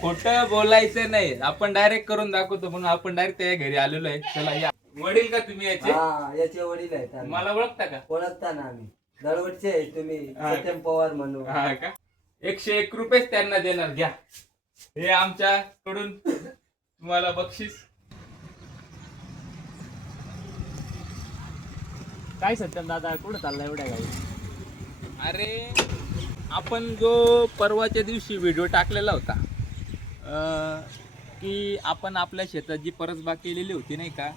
खोटं बोलायचं नाही, आपण डायरेक्ट करून दाखवतो म्हणून आपण डायरेक्ट त्या घरी आलेलो आहे. चला या. वडील का तुम्ही याचे? हा, याचे वडील आहेत आम्ही. मला ओळखता का? ओळखता ना आम्ही. दळवटचे आहे तुम्ही, सत्यम पवार म्हणून. हा का? 101 रुपयेच त्यांना देणार, घ्या. हे आमच्याकडून तुम्हाला बक्षीस. काय सत्यम दादा कुठं चालला एवढ्या गावी? अरे आपण जो परवाच्या दिवशी व्हिडिओ टाकलेला होता, की आपण आपल्या शेतात जी परसबाग केलेली होती नाही का,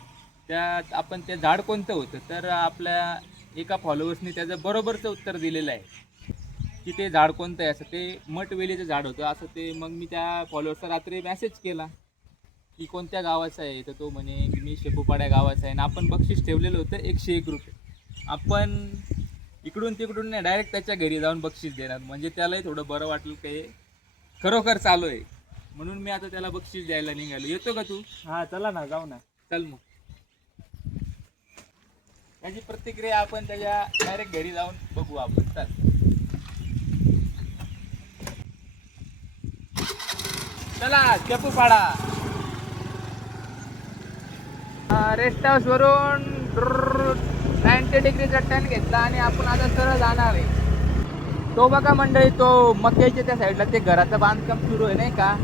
त्यात आपण ते झाड कोणतं होतं, तर आपल्या एका फॉलोअर्सनी त्याचं बरोबरचं उत्तर दिलेलं आहे की ते झाड कोणतं आहे. असं ते मठवेलीचं झाड होतं असं ते. मग मी त्या फॉलोअर्सचा रात्री मेसेज केला की कोणत्या गावाचं आहे, तर तो म्हणे की मी शेपूपाड्या गावाचा आहे. आणि आपण बक्षीस ठेवलेलं होतं 101 रुपये. आपण इकडून तिकडून नाही, डायरेक्ट त्याच्या घरी जाऊन बक्षीस देणार, म्हणजे त्यालाही थोडं बरं वाटेल की खरोखर चालू आहे. म्हणून मी आता त्याला बक्षीस द्यायला निघालो. येतो का तू? हा चला ना, जाऊ ना. चल मग. त्याची प्रतिक्रिया आपण त्याच्या डायरेक्ट घरी जाऊन बघू आपण. चल. चला शेपूपाडा रेस्ट हाऊस वरून 90 डिग्रीचा टर्न घेतला आणि आपण आता सरळ जाणार आहे. तो बघा मंडळी, तो मक्याच्या त्या साईडला ते घराचं बांधकाम सुरू आहे नाही का,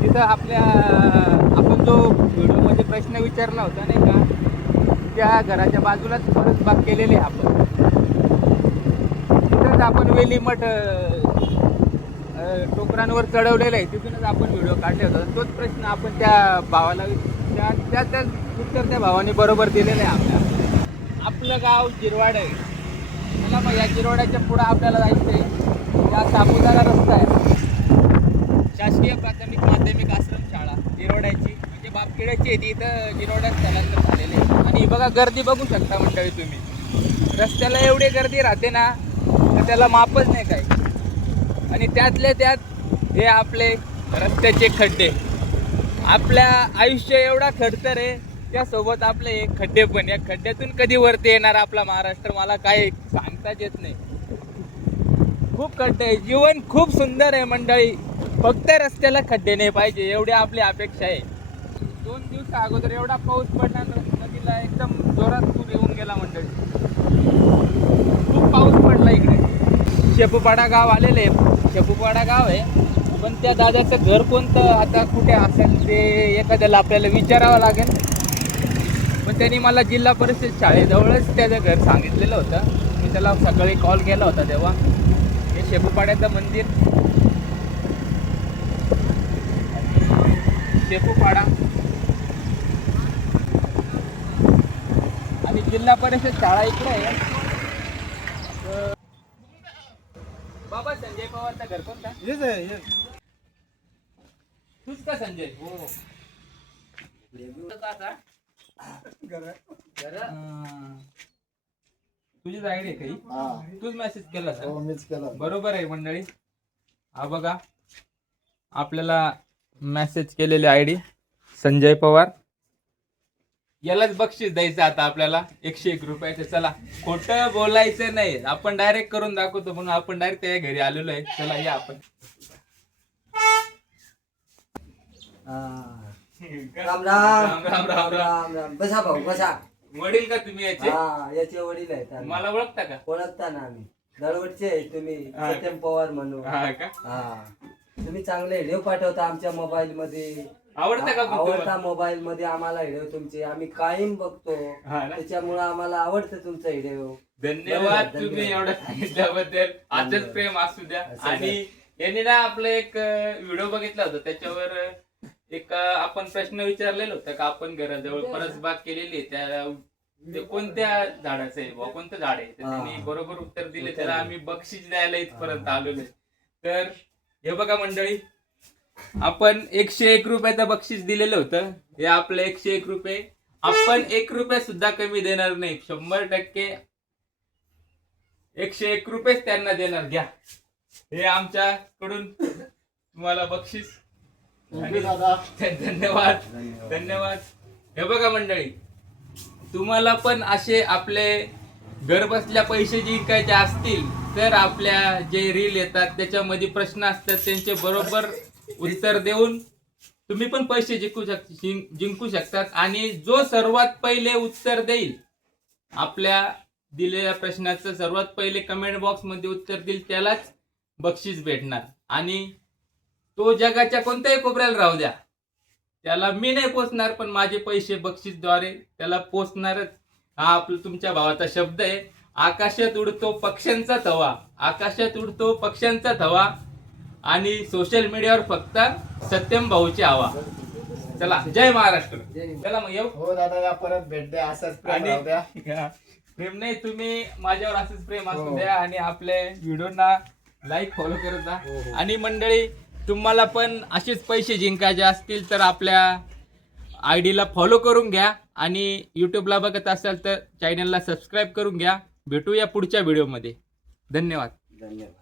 तिथं आपण जो व्हिडिओमध्ये प्रश्न विचारला होता नाही का, त्या घराच्या बाजूलाच परसबाग केलेली आहे आपण. तिथंच आपण वेलीमठ टोकरांवर चढवलेलं आहे, तिथूनच आपण व्हिडिओ काढले होता. तोच प्रश्न आपण त्या भावाला त्याच उत्तर त्या भावाने बरोबर दिलेलं आहे आपल्याला. आपलं गाव जिरवाड आहे. मला मग या जिरवाड्याच्या पुढं आपल्याला जायचं आहे. या सापुतारा रस्ता आहे, शासकीय प्राथमिक माध्यमिक आश्रम शाळा जिरवाड्याची, म्हणजे बापखेड्याची आहे ती. इथं जिरवाड्यात स्थलांतर झालेले आहे. आणि बघा गर्दी बघू शकता मंडळी तुम्ही. रस्त्याला एवढी गर्दी राहते ना, तर त्याला मापच नाही काही. आणि त्यातले त्यात हे आपले रस्त्याचे खड्डे. आपल्या आयुष्य एवढा खडतर आहे, त्यासोबत आपले एक खड्डे पण. या खड्ड्यातून कधी वरती येणार आपला महाराष्ट्र मला काय सांगताच येत नाही. खूप खड्डे आहे. जीवन खूप सुंदर आहे मंडळी, फक्त रस्त्याला खड्डे नाही पाहिजे, एवढी आपली अपेक्षा आहे. 2 दिवसा अगोदर एवढा पाऊस पडला, नदीला एकदम जोरात पूर येऊन गेला मंडळी. खूप पाऊस पडला इकडे. शेपूपाडा गाव आलेले, शेपूपाडा गाव आहे. पण त्या दादाचं घर कोणतं आता कुठे असेल ते एखाद्याला आपल्याला विचारावं लागेल. पण त्यांनी मला जिल्हा परिषद शाळेजवळच त्याचं घर सांगितलेलं होतं. मी त्याला सकाळी कॉल केला होता तेव्हा. हे शेपूपाड्याचं मंदिर, शेपूपाडा आणि जिल्हा परिषद शाळा इकडे आहे. बाबा संजय पवारचं घर कोणता? हेच आहे. तूच का संजय? हो. तुझीच आयडिया काही? तूच मेसेज केला सर? मीच केला. बरोबर आहे मंडळी. हा बघा, आपल्याला मेसेज केलेली आयडी संजय पवार. यालाच बक्षीस द्यायचं आता आपल्याला 101 रुपयाचं. चला, खोटं बोलायचं नाही, आपण डायरेक्ट करून दाखवतो म्हणून आपण डायरेक्ट त्या घरी आलेलो आहे. चला या आपण. राम राम राम राम राम राम. बसा भाऊ बसा. वडील का तुम्ही याचे? हा, याचे वडील आहेत आम्ही. मला ओळखता का? ओळखता ना आम्ही. दळवटचे आहे तुम्ही, सत्यम पवार म्हणून. हा का? हा, तुम्ही चांगले व्हिडिओ पाठवता आमच्या मोबाईल मध्ये. आवडतं का? आवडता मोबाईल मध्ये आम्हाला व्हिडिओ तुमचे, आम्ही कायम बघतो. हा ना? त्याच्यामुळे आम्हाला आवडतं तुमचा व्हिडिओ. धन्यवाद तुम्ही एवढं सांगितल्याबद्दल. आजच प्रेम असू द्या. आणि यांनी ना आपलं एक व्हिडिओ बघितला होता, त्याच्यावर एक आपण प्रश्न विचारलेला होता का आपण घराजवळ परसबाग केलेली आहे, त्या ते कोणत्या झाडाचं आहे बुवा, कोणतं झाड आहे, तर त्यांनी बरोबर उत्तर दिले. त्याला आम्ही बक्षीस द्यायला इथपर्यंत आलेलो आहे. तर हे बघा मंडळी, आपण 101 रुपयाचं बक्षीस दिलेलं होतं. हे आपलं 101 रुपये. आपण 1 रुपया सुद्धा कमी देणार नाही. 100% 101 रुपयेच त्यांना देणार. घ्या, हे आमच्याकडून तुम्हाला बक्षीस. धन्यवाद धन्यवाद. हे बघा मंडळी, तुम्हाला पण असे आपले घर बसल्या पैसे जिंकायचे असतील तर आपल्या जे रील येतात त्याच्यामध्ये प्रश्न असतात, त्यांचे बरोबर उत्तर देऊन तुम्ही पण पैसे जिंकू शकतात. आणि जो सर्वात पहिले उत्तर देईल आपल्या दिलेल्या प्रश्नाचं सर्वात पहिले कमेंट बॉक्स मध्ये उत्तर देईल त्यालाच बक्षीस भेटणार. आणि तो जगाच्या कोणत्याही कोपऱ्याला राहू द्या, त्याला मी नाही पोचणार पण माझे पैसे बक्षीसद्वारे त्याला पोचणारच. हा आपला तुमच्या भावाचा शब्द आहे. आकाशात उडतो पक्ष्यांचा थवा, आकाशात उडतो पक्ष्यांचा थवा आणि सोशल मीडियावर फक्त सत्यम भाऊची हवा. चला, जय महाराष्ट्र. चला मग येऊ. हो दादा, या परत भेट द्या, असंच प्रेम राहू द्या. प्रेम नाही, तुम्ही माझ्यावर असंच प्रेम असू हो. द्या आणि आपल्या व्हिडिओना लाईक फॉलो करत जा. हो, हो. आणि मंडळी, तुम्हाला पण असेच पैसे जिंकायचे असतील तर आपल्या आयडीला फॉलो करून घ्या आणि यूट्यूबला बघत असाल तर चॅनलला सबस्क्राईब करून घ्या. भेटूया पुढच्या व्हिडिओमध्ये. धन्यवाद. धन्यवाद.